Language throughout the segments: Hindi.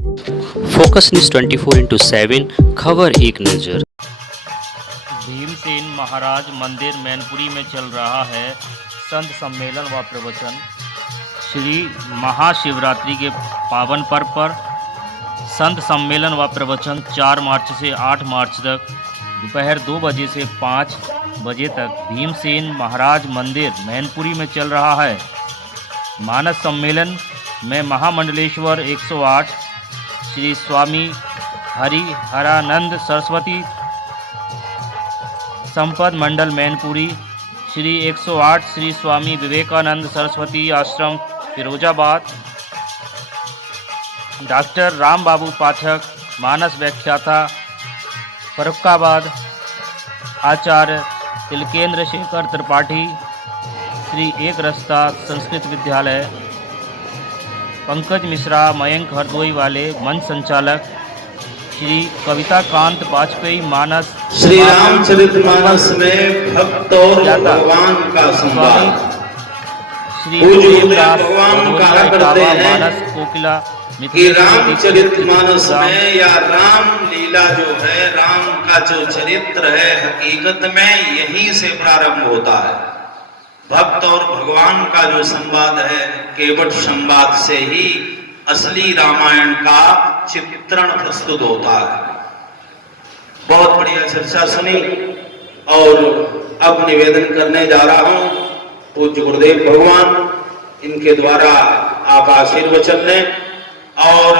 फोकस न्यूज 24/7 खबर एक नज़र। भीमसेन महाराज मंदिर मैनपुरी में चल रहा है संत सम्मेलन व प्रवचन। श्री महाशिवरात्रि के पावन पर्व पर संत सम्मेलन व प्रवचन 4 मार्च से 8 मार्च तक दोपहर 2 बजे से 5 बजे तक भीमसेन महाराज मंदिर मैनपुरी में चल रहा है। मानस सम्मेलन में महामंडलेश्वर 108 श्री स्वामी हरिहरानंद सरस्वती संपद मंडल मैनपुरी, श्री 108 श्री स्वामी विवेकानंद सरस्वती आश्रम फिरोजाबाद, डॉक्टर राम बाबू पाठक मानस व्याख्याता फरुखाबाद, आचार्य तिलकेंद्र शेखर त्रिपाठी श्री एक रस्ता संस्कृत विद्यालय, पंकज मिश्रा मयंक हरदोई वाले मंच संचालक, श्री कविता कांत वाजपेयी मानस श्री रामचरितमानस में भक्त और भगवान का संवाद। श्री भगवान कहा करते हैं मानस कोकिला कि रामचरितमानस में या राम लीला जो है, राम का जो चरित्र है, हकीकत में यहीं से प्रारंभ होता है। भक्त और भगवान का जो संवाद है, केवट संवाद से ही असली रामायण का चित्रण प्रस्तुत होता है। बहुत बढ़िया चर्चा सुनी और अब निवेदन करने जा रहा हूं पूज्य गुरुदेव भगवान, इनके द्वारा आप आशीर्वचन लें और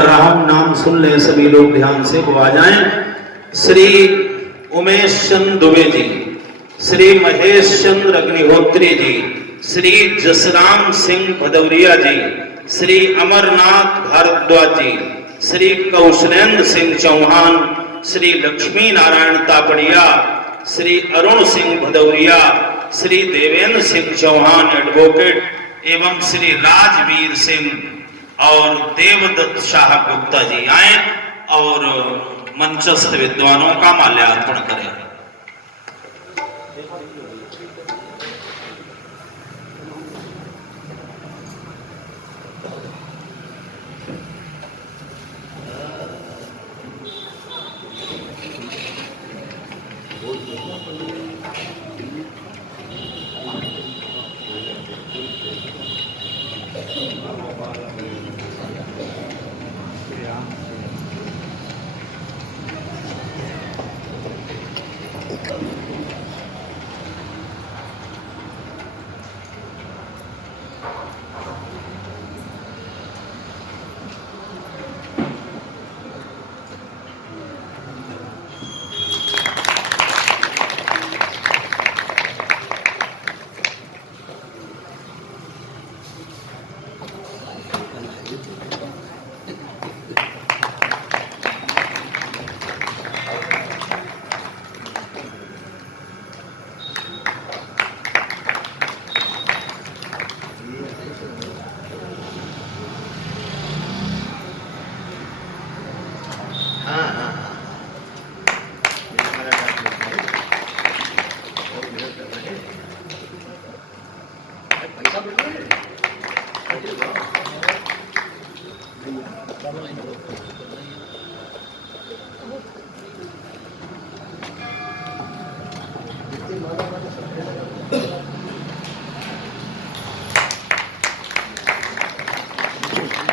राम नाम सुन लें सभी लोग ध्यान से वो आ जाएं। श्री उमेश चंद्र दुबे जी, श्री महेश चंद्र अग्निहोत्री जी, श्री जसराम सिंह भदौरिया जी, श्री अमरनाथ भारद्वाज जी, श्री कौशलेंद्र सिंह चौहान, श्री लक्ष्मी नारायण तापड़िया, श्री अरुण सिंह भदौरिया, श्री देवेंद्र सिंह चौहान एडवोकेट एवं श्री राजवीर सिंह और देवदत्त शाह गुप्ता जी आए और मंचस्थ विद्वानों का माल्यार्पण करें।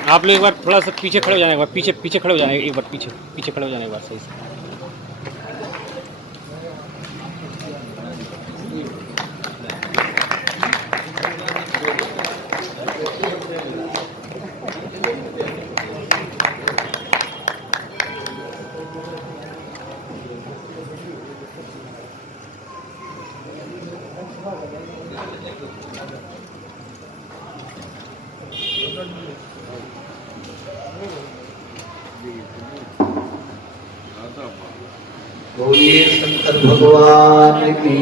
आप लोग एक बार थोड़ा सा पीछे खड़े हो जाने, एक बार पीछे खड़े हो जाने, एक बार पीछे खड़े हो जाने, एक बार सही से। बोलिए शंकर भगवान की।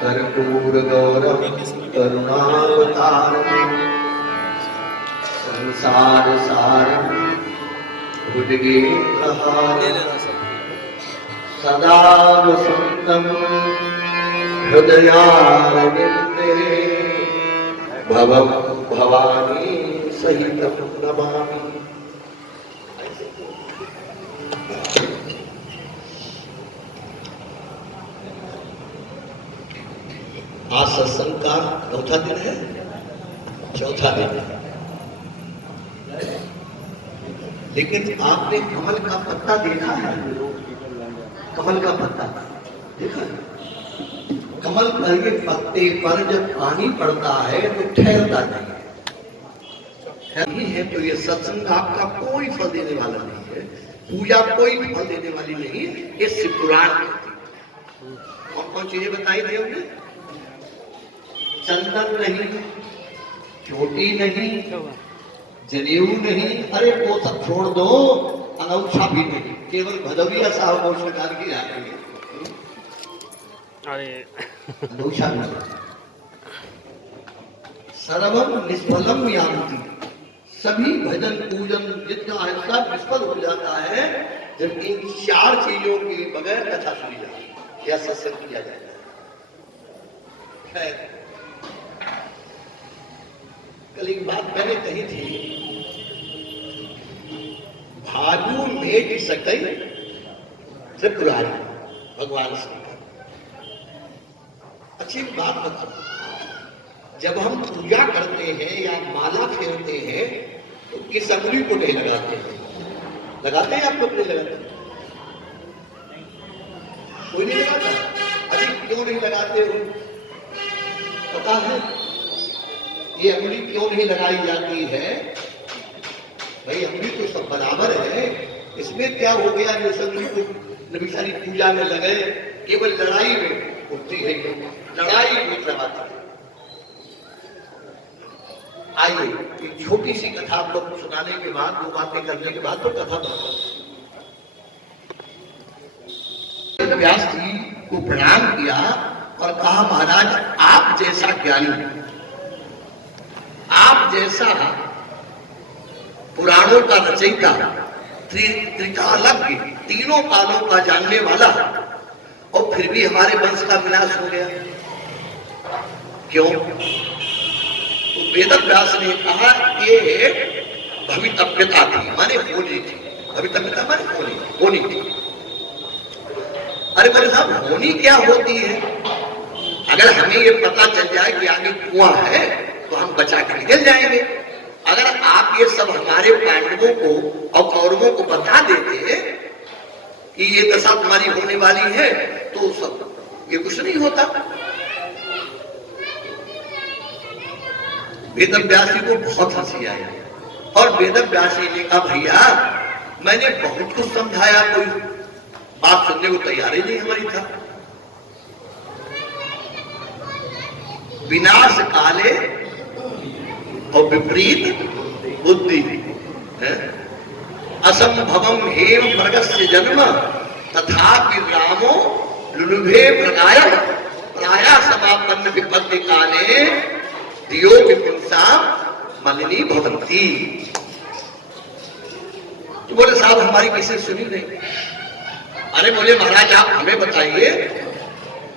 कर्पूर गौरम करुणावतारम संसार सारम भुजगेन्द्रहारम सदा वसंतम हृदयारविंदे भवम भवानी सहितम नमामि। आज सत्संग का चौथा दिन है, चौथा दिन है। लेकिन आपने कमल का पत्ता देखा है? कमल का पत्ता देखा है? कमल के पत्ते पर जब पानी पड़ता है तो ठहरता नहीं है। तो ये सत्संग आपका कोई फल देने वाला नहीं है, पूजा कोई फल देने वाली नहीं। इससे पुराण कौन कौन चीजें बताई थी हमने? चंदन नहीं, चोटी नहीं, जनेऊ नहीं, अरे वो सब छोड़ दो, अंगूठा भी नहीं, केवल भदौरिया साहब को सरकार की आती है। अरे अंगूठा नहीं। सर्वम निष्फलम यान्ति, सभी भजन पूजन जितना है सब निष्फल हो जाता है जब इन चार चीजों के बगैर कथा सुनी जाती या सत्संग किया जाता है। कल एक बात मैंने कही थी, भाजू मेट सकई त्रिपुरारी भगवान श्री। अच्छी बात बताओ, जब हम पूजा करते हैं या माला फेरते हैं तो किस अंगुली को नहीं लगाते हैं? लगाते हैं? आपको नहीं लगाते? कोई नहीं लगाता। अभी क्यों नहीं लगाते हो पता है? ये अंगुली क्यों नहीं लगाई जाती है? भाई अंगुली तो सब बराबर है, इसमें क्या हो गया जो अंगुली को नबी सारी पूजा में लगे? केवल लड़ाई में होती है, लड़ाई में लगाती है। आइए एक छोटी सी कथा आप लोग सुनाने के बाद, दो बातें करने के बाद तो कथा व्यास जी को प्रणाम किया और कहा, महाराज आप जैसा ज्ञानी, आप जैसा पुराणों का रचयिता, त्रिकालज्ञ, तीनों कालों का जानने वाला, और फिर भी हमारे वंश का विनाश हो गया क्यों? तो वेदव्यास ने कहा ये भवितव्यता थी, माने होनी थी। भवितव्यता माने होनी थी। अरे बोले साहब होनी क्या होती है? अगर हमें ये पता चल जाए कि आगे कुआं है तो हम बचा कर निकल जाएंगे। अगर आप ये सब हमारे पांडवों को और कौरवों को बता देते कि ये दशा तुम्हारी होने वाली है तो सब ये कुछ नहीं होता। वेदव्यास जी को बहुत हंसी आई और वेदव्यास जी ने कहा, भैया मैंने बहुत कुछ समझाया, कोई बात सुनने को तैयार ही नहीं हमारी था। विनाश काले और विपरीत बुद्धि है, असंभवम हेम मृगस्य जन्म तथापि रामो लुलुभे प्रगायः प्राया समापन्न विपत्ति काले दियो विपुंसा मलिनी भवंती। तो बोले साहब हमारी किसी सुनी नहीं। अरे बोले महाराज आप हमें बताइए,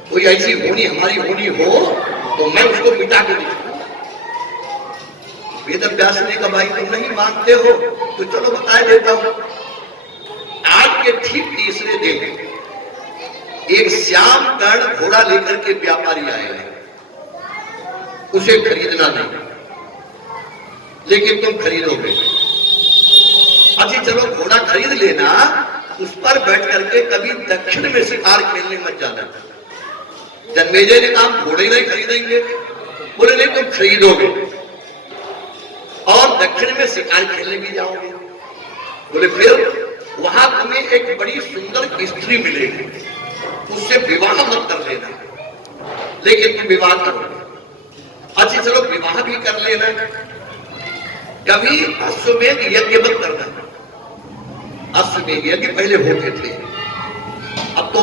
कोई ऐसी होनी हमारी होनी हो तो मैं उसको मिटा के दिखाऊं। वेदव्यास ने कहा, भाई तुम नहीं मानते हो तो चलो बता देता हूं। आज के ठीक तीसरे दिन एक श्याम कर्ण घोड़ा लेकर के व्यापारी आए हैं। उसे खरीदना नहीं, लेकिन तुम खरीदोगे। अच्छा चलो घोड़ा खरीद लेना, उस पर बैठ करके कभी दक्षिण में शिकार खेलने मत जाना। जन्मेजय ने कहा घोड़े नहीं खरीदेंगे। बोले नहीं तुम खरीदोगे और दक्षिण में शिकार खेलने भी जाओगे। बोले फिर वहां तुम्हें एक बड़ी सुंदर स्त्री मिलेगी, उससे विवाह मत कर लेना, लेकिन तुम विवाह करोगे। अच्छा चलो विवाह भी कर लेना, कभी अश्वमेध यज्ञ मत करना। अश्वमेध यज्ञ पहले होते थे, अब तो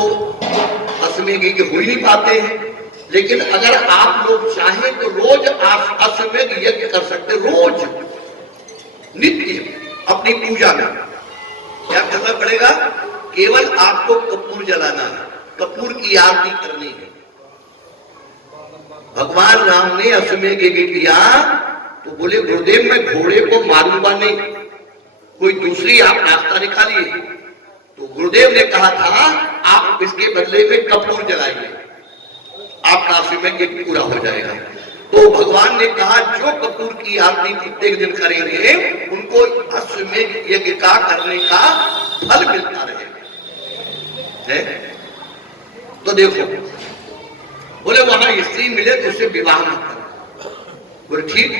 अश्वमेध यज्ञ हो ही नहीं पाते हैं। लेकिन अगर आप लोग चाहें तो रोज आप अश्वमेध यज्ञ कर सकते, रोज नित्य अपनी पूजा में। क्या करना पड़ेगा? केवल आपको कपूर जलाना है, कपूर की आरती करनी है। भगवान राम ने अश्वमेध यज्ञ किया तो बोले गुरुदेव मैं घोड़े को मारूंगा नहीं, कोई दूसरी आप रास्ता निकालिए। तो गुरुदेव ने कहा था आप इसके बदले में कपूर जलाइए, आपका अश्वमेध यज्ञ पूरा हो जाएगा। तो भगवान ने कहा जो कपूर की आरती प्रत्येक दिन करेंगे उनको अश्वमेध यज्ञ का करने का फल मिलता रहेगा। तो देखो बोले वहां स्त्री मिले तो उससे विवाह मत करो। बोले ठीक,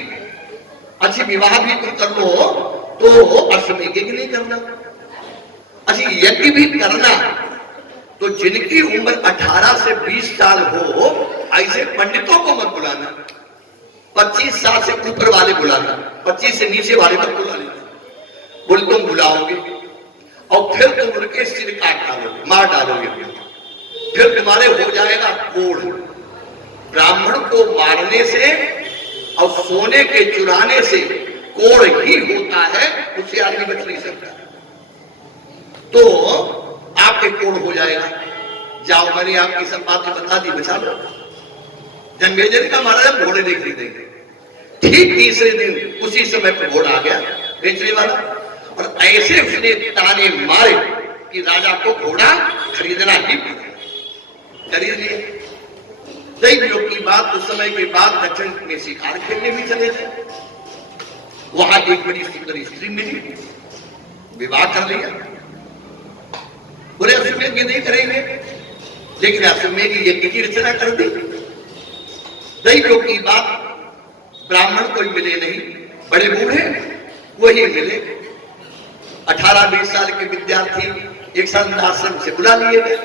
अच्छी विवाह भी तुम कर लो तो अश्वमेध यज्ञ नहीं करना, अच्छी यज्ञ भी करना तो जिनकी उम्र 18 से 20 साल हो ऐसे पंडितों को मत बुलाना, 25 साल से ऊपर वाले बुलाना, 25 से नीचे वाले मत बुला लेना। बोले तुम बुलाओगे और फिर तुम उनके सिर काट डालोगे, मार डालोगे, फिर तुम्हारे हो जाएगा कोढ़। ब्राह्मण को मारने से और सोने के चुराने से कोढ़ ही होता है, उससे आदमी बच नहीं सकता। तो आपके कोढ़ हो जाएगा। जाओ मैंने आपकी सब बातें बता दी, बचा लो। जन्मेजय का महाराज घोड़े देख रहे थे। ठीक तीसरे दिन उसी समय पर घोड़ा आ गया बेचने वाला, और ऐसे उसने ताने मारे कि राजा को घोड़ा खरीदना ही खरीद लिए। दैवियों की बात उस समय के बाद दक्षिण में शिकार खेलने भी चले थे। वहां एक बड़ी सुंदर स्त्री मिली, विवाह कर लिया। बोले अश्वमेध नहीं करेंगे, लेकिन अश्वमेध यज्ञ की रचना कर दी। दैवियों की बात ब्राह्मण कोई मिले नहीं, बड़े बूढ़े वही मिले। 18-20 साल के विद्यार्थी एक संत आश्रम से बुला लिए गए,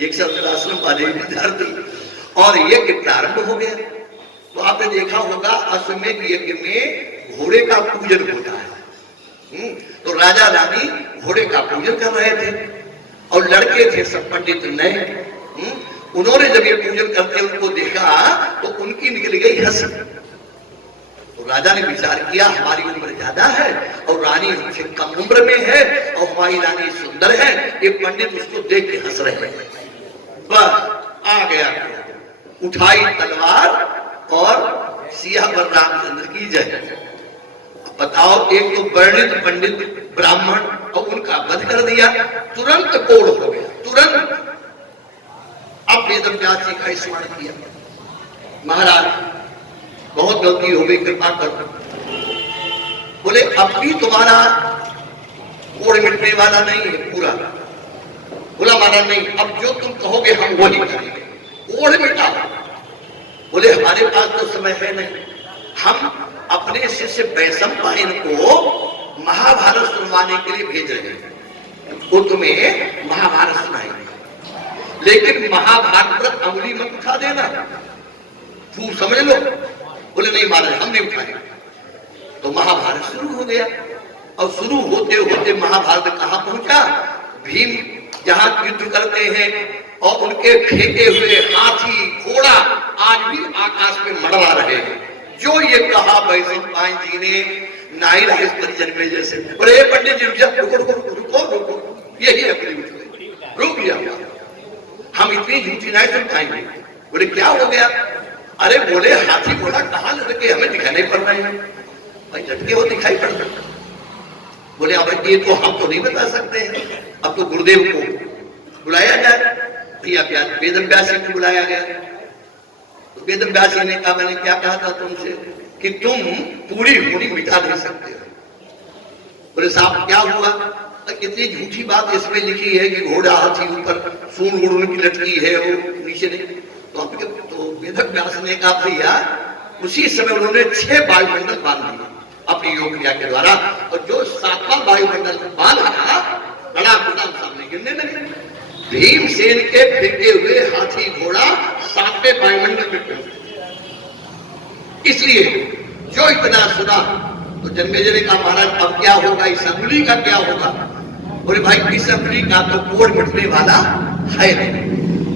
एक संत आश्रम वाले विद्यार्थी, और यज्ञ प्रारंभ हो गया। तो आपने देखा होगा अश्वमेध यज्ञ में घोड़े का पूजन होता है। तो राजा रानी घोड़े का पूजन कर रहे थे और लड़के थे सब पंडित नए। उन्होंने जब ये पूजन करते उनको देखा तो उनकी निकल गई हंसी। तो राजा ने विचार किया हमारी उम्र ज्यादा है और रानी हमसे कम उम्र में है और हमारी रानी सुंदर है, ये पंडित उसको देख के हंस रहे हैं। बस आ गया, उठाई तलवार और सिया पर रामचंद्र की जय। बताओ, एक तो वर्णित पंडित ब्राह्मण और उनका वध कर दिया, तुरंत कोढ़ हो गया, तुरंत। अब वेदव्यास जी का स्मरण किया, महाराज बहुत गलती हो गई, कृपा कर। बोले अब भी तुम्हारा कोढ़ मिटने वाला नहीं है पूरा। बोला महाराज नहीं, अब जो तुम कहोगे हम वही करेंगे, कोढ़ मिटा। बोले हमारे पास तो समय है नहीं, हम अपने शिष्य वैशंपायन को महाभारत सुनवाने के लिए भेज रहे हैं, वो तुम्हें महाभारत सुनाएंगे, लेकिन महाभारत पर अंगुली मत उठा देना, तू समझ लो। बोले नहीं महाराज हम नहीं उठाएंगे। तो महाभारत शुरू हो गया, और शुरू होते होते महाभारत कहां पहुंचा? भीम जहां युद्ध करते हैं और उनके फेंके हुए हाथी घोड़ा आज भी आकाश में मंडरा रहे हैं। जो ये कहा वैशंपायन जी ने नाई राइस पर जन्मे जैसे, बोले पंडित जी रुको रुको रुको रुको, यही अपनी रुक गया, हम इतनी झूठी नहीं सुन पाएंगे। बोले क्या हो गया? अरे बोले हाथी घोड़ा कहाँ लटके, हमें दिखाई नहीं पड़ रहे हैं। भाई लटके हो दिखाई पड़ रहे। बोले अब ये तो हम तो नहीं बता सकते हैं, अब तो गुरुदेव को बुलाया जाए। भैया वेदव्यास को बुलाया गया। तो वेदव्यास ने कहा मैंने क्या कहा था तुमसे कि तुम पूरी होनी मिटा नहीं सकते हो। बोले साहब क्या हुआ? कितनी झूठी बात इसमें लिखी है कि घोड़ा हाथी ऊपर सूंड उड़ की लटकी है, वो नीचे नहीं। तो वेदव्यास ने कहा भैया उसी समय उन्होंने 6 वायुमंडल बांध दिए अपनी योग क्रिया के द्वारा, और जो 7वां वायुमंडल बांधा बड़ा बुरा सामने गिरने लगे। भीमसेन के फेंके हुए हाथी घोड़ा 7वें वायुमंडल में पहुंचे। इसलिए जो इतना सुना तो जन्मेजय ने कहा महाराज अब क्या होगा, इस अंगुली का क्या होगा? बोले भाई इस अंगुली का तो कोढ़ मिटने वाला है नहीं,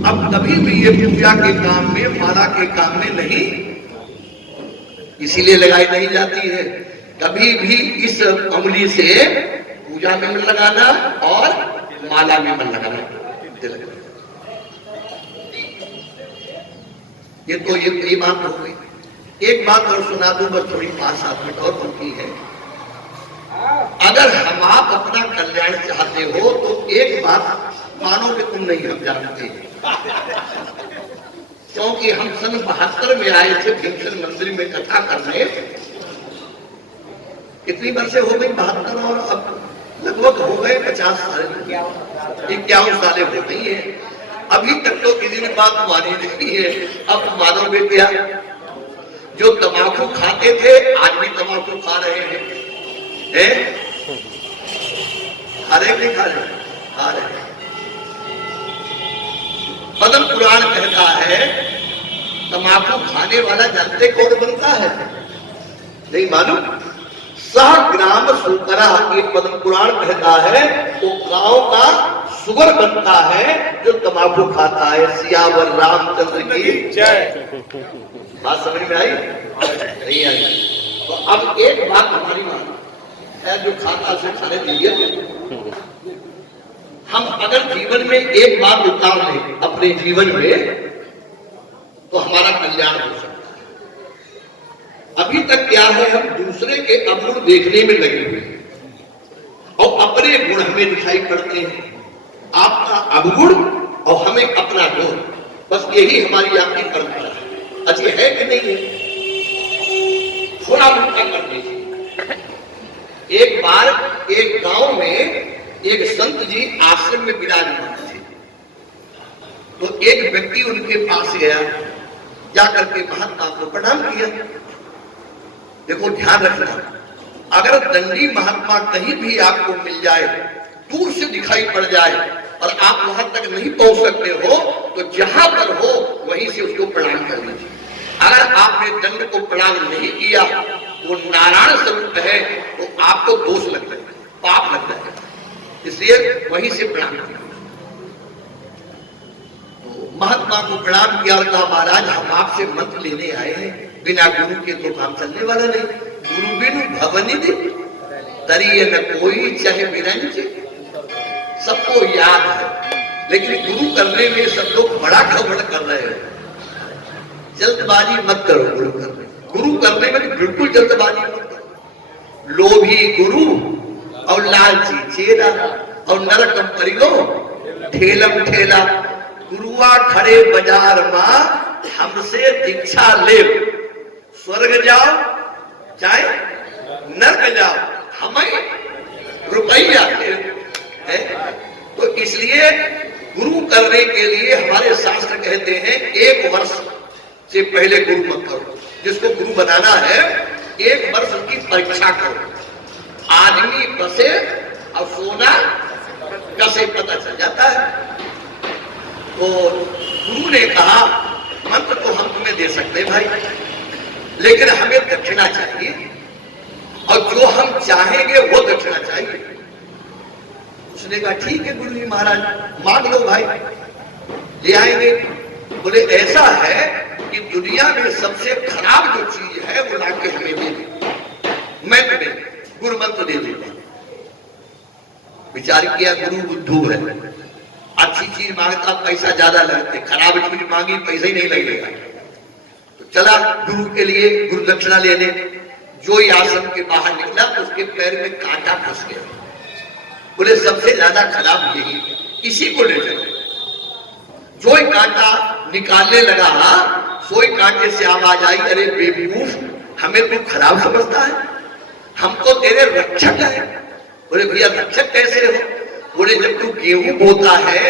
अब कभी भी ये पूजा के काम में, माला के काम में नहीं, इसीलिए लगाई नहीं जाती है। कभी भी इस अंगुली से पूजा में मन लगाना और माला में मन लगाना, ये तो ये बात हो गई। एक बात और सुना दूं, बस थोड़ी 5-7 मिनट और बनती है। अगर हम आप अपना कल्याण चाहते हो तो एक बात मानो कि तुम नहीं हम जानते, क्योंकि हम सन 72 में आए थे भीमसेन मंदिर में कथा करने। कितनी वर्षे हो गई? 72, और अब लगभग हो गए 50 साल, 51 साल हो गई है। अभी तक तो किसी ने बात मानी नहीं है। अब मानोगे क्या? जो तंबाकू खाते थे आज भी तंबाकू खा रहे हैं, हर एक नहीं खा रहे, खा रहे हैं। पद्म पुराण कहता है तंबाकू खाने वाला जानते कौन बनता है? नहीं मालूम? सह ग्राम सुकरा, ये पद्म पुराण कहता है वो गांव का सुगर बनता है जो तंबाकू खाता है। सियावर रामचंद्र की जय। बात समझ में आई? नहीं आई? तो अब एक बात हमारी मान है, जो खाता से खाने दीजिए। हम अगर जीवन में एक बात उतार लें अपने जीवन में तो हमारा कल्याण हो सकता है। अभी तक क्या है, हम दूसरे के अवगुण देखने में लगे हुए हैं और अपने गुण हमें दिखाई पड़ते हैं। आपका अवगुण और हमें अपना गुण, बस यही हमारी आपकी परंपरा है। अच्छी है कि नहीं है? थोड़ा उल्टा कर दीजिए। एक बार एक गांव में एक संत जी आश्रम में विराजमान थे, तो एक व्यक्ति उनके पास गया, जाकर के महात्मा को प्रणाम किया। देखो ध्यान रखना, अगर दंडी महात्मा कहीं भी आपको मिल जाए, दूर से दिखाई पड़ जाए और आप वहां तक नहीं पहुंच सकते हो, तो जहां पर हो वहीं से उसको प्रणाम कर लीजिए। अगर आपने दंड को प्रणाम नहीं किया, वो नारायण स्वरूप है, तो आपको दोष लगता है, पाप लगता है, इसलिए वहीं से प्रणाम किया। तो महात्मा को प्रणाम किया और कहा महाराज हम आपसे मंत्र लेने आए हैं, बिना गुरु के तो काम चलने वाला नहीं। गुरु बिनु भवनिधि तरिए न कोई चाहे बिरंज। सबको याद है, लेकिन गुरु करने में सब लोग बड़ा घबड़ कर रहे हैं। जल्दबाजी मत करो गुरु करने, गुरु करने में बिल्कुल जल्दबाजी मत करो। लोभी गुरु और लालची चेला और नरकम परिगो ठेलम ठेला। गुरुआ खड़े बाजार में हमसे दीक्षा ले, स्वर्ग जाओ चाहे नरक जाओ, हमें रुपया है। तो इसलिए गुरु करने के लिए हमारे शास्त्र कहते हैं 1 वर्ष से पहले गुरु मत करो। जिसको गुरु बनाना है 1 वर्ष की परीक्षा करो। आदमी बसे और सोना कसे पता चल जाता है। तो गुरु ने कहा मंत्र तो हम तुम्हें दे सकते हैं भाई, लेकिन हमें दक्षिणा चाहिए और जो हम चाहेंगे वो दक्षिणा चाहिए। उसने कहा ठीक है गुरु जी महाराज, मांग लो भाई, ले आएंगे। बोले ऐसा है कि दुनिया में सबसे खराब जो चीज है वो लाके हमें दे दे, मैं तुम्हें गुरु मंत्र दे दूंगा। विचार किया गुरु बुद्धू है, अच्छी चीज मांगता पैसा ज्यादा लगते, खराब चीज मांगी पैसा ही नहीं लगेगा। तो चला गुरु के लिए गुरु दक्षिणा लेने। जो ही आश्रम के बाहर निकला तो उसके पैर में कांटा फंस गया। बोले सबसे ज्यादा खराब यही, इसी को ले चलो। जो ही कांटा निकालने लगा, सोई कांटे से आवाज आई, अरे बेवकूफ, हमें तू खराब समझता है, हमको तेरे रक्षक है। बोले भैया रक्षक कैसे हो? बोले जब तू गेहूं बोता है,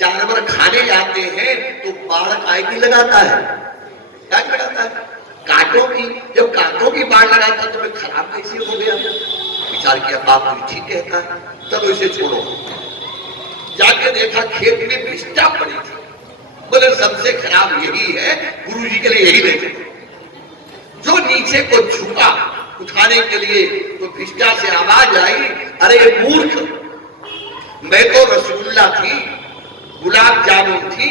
जानवर खाने जाते हैं तो बाढ़ काय की लगाता है? क्या लगाता है? कांटों की। जब कांटों की बाढ़ लगाता तो मैं खराब कैसे हो गया? विचार किया बाप भी ठीक कहता है, चलो इसे छोड़ो। जाके देखा खेत में बिस्टा पड़ी थी। बोले सबसे खराब यही है, गुरु जी के लिए यही ले चलो। जो नीचे को झुका उठाने के लिए तो बिस्टा से आवाज आई, अरे मूर्ख, मैं तो रसगुल्ला थी, गुलाब जामुन थी,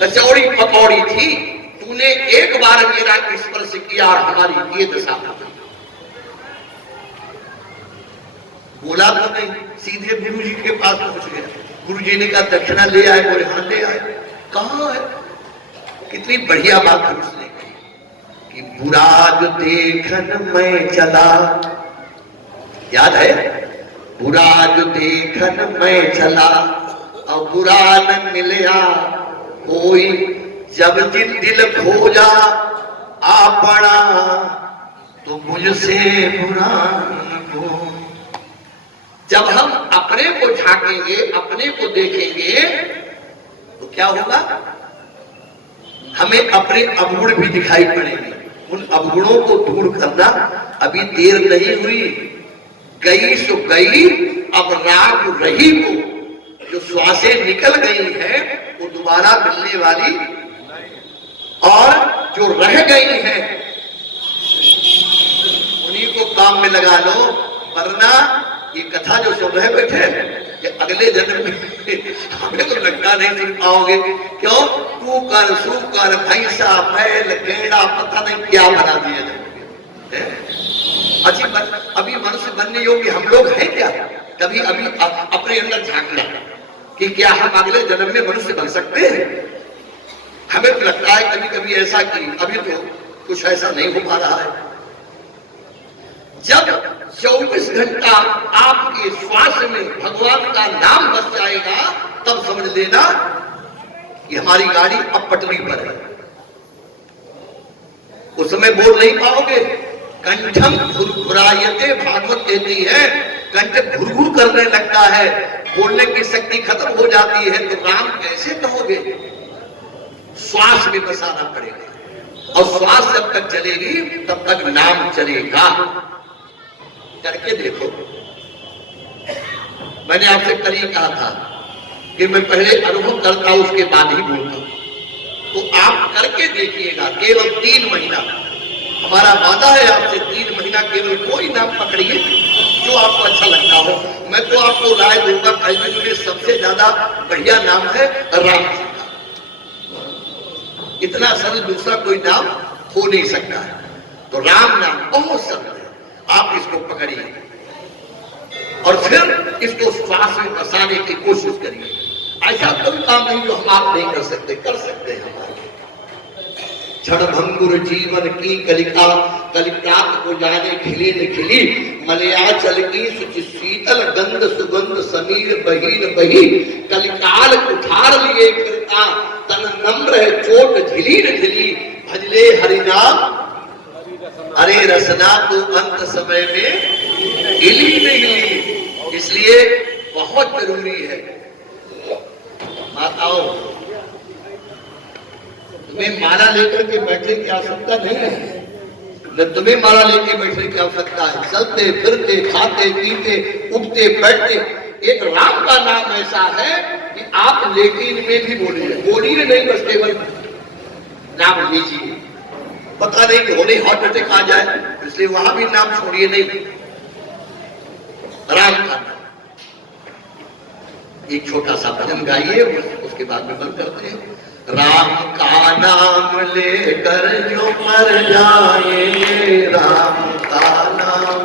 कचौड़ी पकौड़ी थी, तूने एक बार मेरा स्पर्श किया और हमारी ये दशा हो गई। बोला तो नहीं, सीधे गुरु जी के पास पहुंच गया। गुरु जी ने कहा दक्षिणा ले आए? बोले हाँ ले आए। कहाँ है? कितनी बढ़िया बात है उसने कि बुरा जो देखन मैं चला, याद है? बुरा जो देखन मैं चला और बुरा न मिलया कोई, जब जिन दिल खोजा आपना तो मुझसे बुरा को। जब हम अपने को झांकेंगे, अपने को देखेंगे तो क्या होगा? हमें अपने अवगुण भी दिखाई पड़ेंगे। उन अवगुणों को दूर करना अभी देर नहीं हुई। गई सो गई, अब राग रही को, जो श्वासें निकल गई है वो दोबारा मिलने वाली, और जो रह गई है उन्हीं को काम में लगा लो, वरना ये कथा जो सुन रहे बैठे ये अगले जन्म में हमें तो लगता नहीं सुन पाओगे। क्यों? तू कर सू कर भैंसा बैल गेड़ा पता नहीं क्या बना दिए। अभी मनुष्य बनने योग्य हम लोग हैं क्या? कभी अभी अपने अंदर झांकना कि क्या हम अगले जन्म में मनुष्य बन सकते हैं? हमें तो लगता है कभी कभी ऐसा कि अभी तो कुछ ऐसा नहीं हो पा रहा है। जब 24 घंटा आपके श्वास में भगवान का नाम बस जाएगा, तब समझ लेना कि हमारी गाड़ी अब पटरी पर है। उस समय बोल नहीं पाओगे। कंठम घुरघुरायते, भागवत कहती है कंठ घुरघुर करने लगता है, बोलने की शक्ति खत्म हो जाती है, तो राम कैसे कहोगे? श्वास में बसाना पड़ेगा, और श्वास जब तक चलेगी तब तक नाम चलेगा। करके देखो। मैंने आपसे कल ही कहा था कि मैं पहले अनुभव करता हूं उसके बाद ही बोलता हूं, तो आप करके देखिएगा। केवल 3 महीना हमारा वादा है आपसे, 3 महीना केवल कोई नाम पकड़िए जो आपको अच्छा लगता हो। मैं तो आपको राय दूंगा, कलयुग में सबसे ज्यादा बढ़िया नाम है राम जी का। इतना सरल दूसरा कोई नाम हो नहीं सकता है। तो राम नाम बहुत सरल है, आप इसको पकड़िए और फिर इसको श्वास में बसाने की कोशिश करिए। ऐसा कोई काम नहीं जो हम आप नहीं कर सकते, कर सकते हैं। क्षण भंगुर जीवन की कलिका, कलिकात को जाने खिली न खिली, मलयाचल की सुचि शीतल गंध सुगंध समीर बहीन बही, कलिकाल कुठार लिए फिरता तन नम्र है चोट झिली न झिली, भजले हरिनाम अरे रसना तो अंत समय में हिली न हिली। इसलिए बहुत जरूरी है माताओं, तुम्हें माला लेकर के बैठने की आवश्यकता नहीं है। न तुम्हें माला लेके बैठने की आवश्यकता है। चलते फिरते खाते पीते उठते बैठते एक राम का नाम ऐसा है कि आप लेकिन में भी बोलिए नहीं, बस केवल नाम लीजिए। पता नहीं कि होने हार्ट अटैक आ जाए, इसलिए वहां भी नाम छोड़िए नहीं। राम का नाम। एक छोटा सा भजन गाइए, उसके बाद में बंद करते हैं। राम का नाम लेकर जो मर जाए, राम का नाम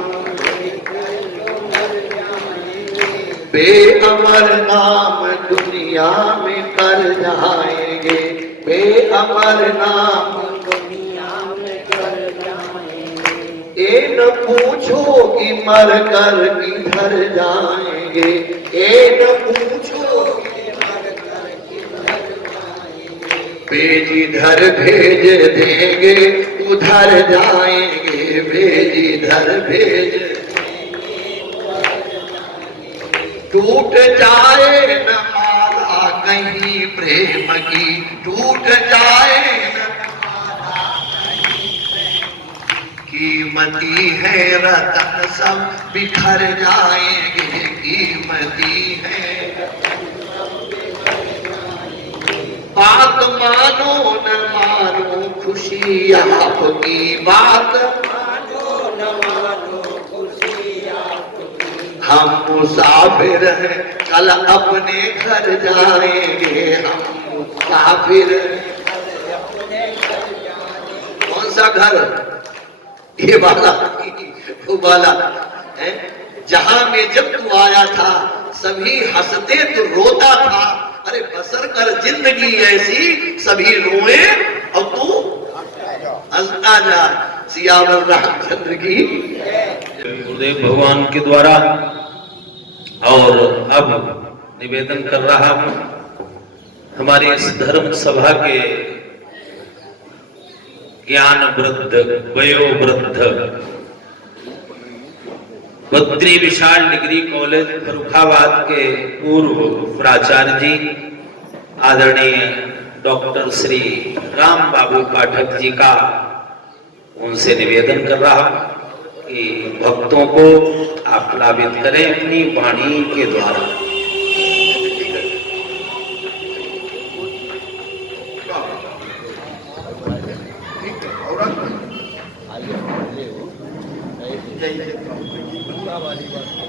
बेअमर नाम दुनिया में कर जाएंगे, बेअमर नाम दुनिया में कर जाएंगे। ये न पूछो कि मर कर किधर जाएंगे, ये न पूछो जिधर भेज देंगे उधर जाएंगे, जिधर भेज। टूट जाए न माला कहीं प्रेम की, टूट जाए न कीमती है रतन सब बिखर जाएंगे, कीमती है। बात मानो न मानो खुशी आपकी, बात मानो न मानो खुशी आपकी। हम मुसाफिर हैं कल अपने घर जाएंगे, हम मुसाफिर अपने घर जाएंगे। कौन सा घर? ये वाला, वो वाला है जहां में जब तू आया था सभी हंसते तो रोता था। अरे बसर कर जिंदगी ऐसी सभी रोए और तू हंसता जा, सियावर रामचंद्र की। गुरुदेव भगवान के द्वारा। और अब निवेदन कर रहा हूं हमारे इस धर्म सभा के ज्ञान वृद्ध, वयोवृद्ध, बद्री विशाल डिग्री कॉलेज फर्रुखाबाद के पूर्व प्राचार्य जी आदरणीय डॉक्टर श्री राम बाबू पाठक जी का उनसे निवेदन कर रहा कि भक्तों को आप प्लावित करें अपनी वाणी के द्वारा। और